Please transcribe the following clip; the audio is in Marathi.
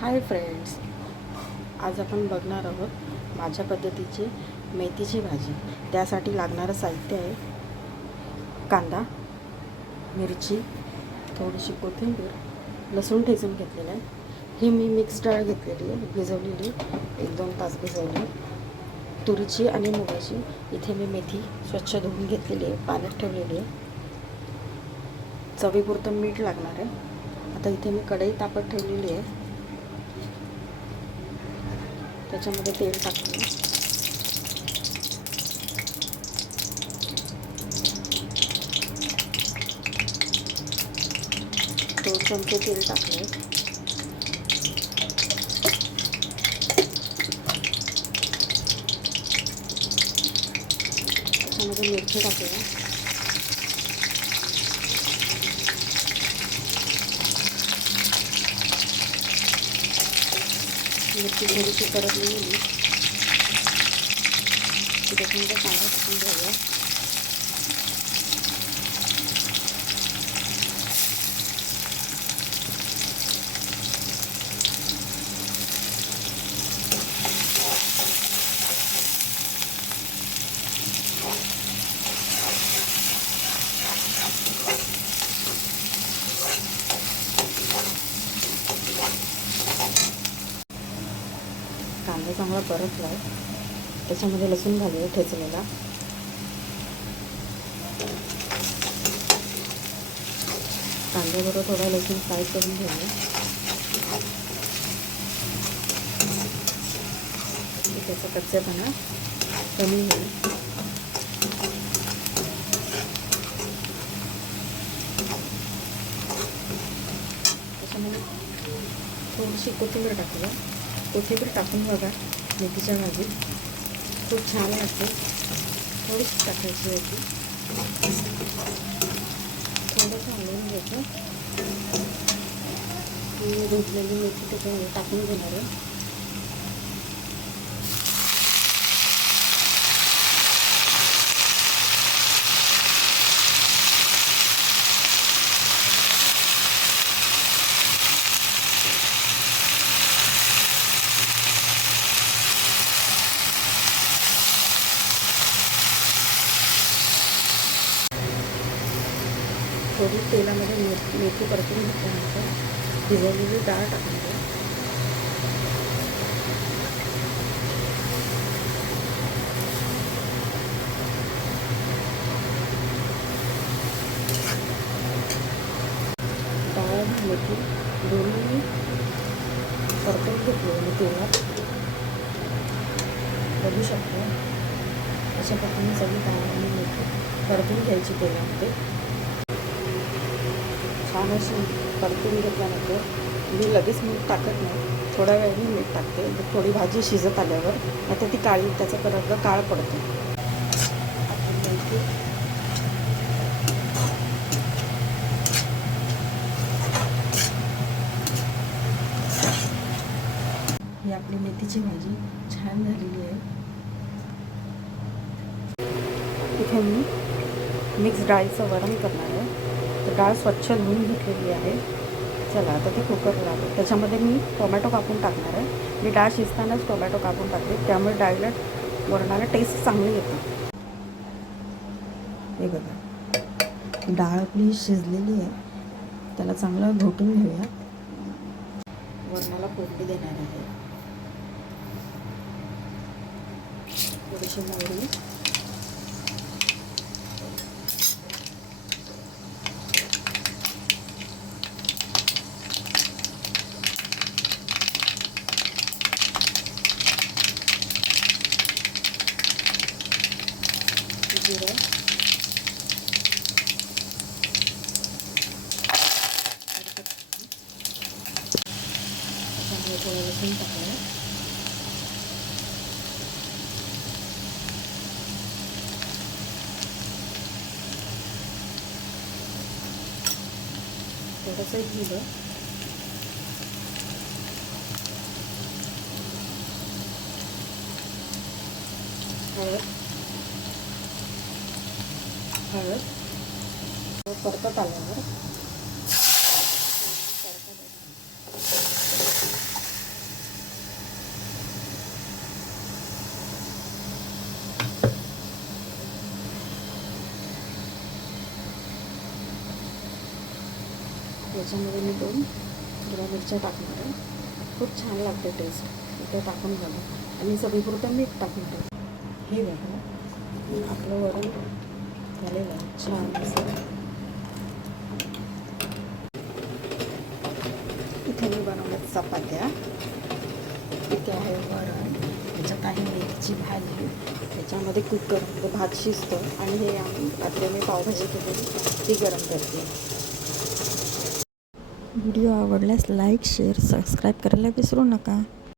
हाय फ्रेंड्स, आज आपण बघणार आहोत माझ्या पद्धतीची मेथीची भाजी. त्यासाठी लागणारं साहित्य आहे कांदा, मिरची, थोडीशी कोथिंबीर, लसूण ठेचून घेतलेलं आहे. ही मी मिक्स डाळ घेतलेली आहे, भिजवलेली 1-2 तास भिजवली. तुरीची आणि मुगाची. इथे मी मेथी स्वच्छ धुवून घेतलेली आहे, पाण्यात ठेवलेली आहे. चवीपुरतं मीठ लागणार आहे. आता इथे मी कढई तापत ठेवलेली आहे, त्याच्यामध्ये तेल टाकले. 2 चमचे तेल टाकले. त्याच्यामध्ये मिरची टाकले. मिरची थोडीशी परतली गेली की त्याच्यामध्ये कांदा टाकून घ्यावा. कांदा चांगला परतला आहे, त्याच्यामध्ये लसूण घालूया ठेचलेला. कांद्याबरोबर थोडा लसूण फ्राय करून घ्यावा. त्याचा कच्चेपणा कमी होईल. त्याच्यामध्ये थोडीशी कोथिंबीर टाकूया. कोथिंबीर टाकून बघा, मेथीच्या भाजीत खूप छान लागते. थोडीशी टाकायची होती. थोडंसं हलवून घ्यायचं. मी धुतलेली मेथी त्याच्यामध्ये टाकून घेणार आहे. थोडी तेलामध्ये मेथी परतून घेतल्यानंतर भिजवलेली डाळ टाकून द्या. डाळ मेथी दोन्ही परतून घेतली आणि तेलात बघू शकतो. अशा पद्धतीने सगळी डाळ आणि मेथी परतून घ्यायची तेलामध्ये. छान अशी परतून घेतल्यानंतर मी लगेच मीठ टाकत नाही, थोड्या वेळाने मीठ टाकते. थोडी भाजी शिजत आल्यावर आता ती काळी, त्याचा रंग काळ पडतो. ही आपली मेथीची भाजी छान झालेली आहे. इथे मी मिक्स डाळीचं वरण करणार आहे. तर डाळ स्वच्छ धुवून घेतलेली आहे. चला आता ते कुकरला आलं. त्याच्यामध्ये मी टोमॅटो कापून टाकणार आहे. मी डाळ शिजतानाच टोमॅटो कापून टाकते, त्यामुळे डाळीला वरणाला टेस्ट चांगली येते. हे बघा, डाळ आपली शिजलेली आहे. त्याला चांगलं घोटून घेऊया. वरणाला फोडणी देणार आहे. थोडीशी मोहरी, जिरं, त्याच्यामध्ये थोडं लसूण टाकूया. थोडंसं जिरं, हळद परतत आल्यावर याच्यामध्ये मी 2 हिरव्या मिरच्या टाकणार आहे. खूप छान लागते टेस्ट. इथे टाकून बघा आणि चवीपुरतं मीठ टाकणार आहे. हे बघा आपलं वरण झालेलं आहे छान असं. इथे मी बनवल्यात चपात्या, इथे आहे वरण, त्याच्यात आहे मेथीची भाजी, त्याच्यामध्ये कुकरमध्ये भात शिजतो आणि हे रात्री मी पावभाजी केलेली ती गरम करते. व्हिडिओ आवडल्यास लाईक शेअर सबस्क्राईब करायला विसरू नका.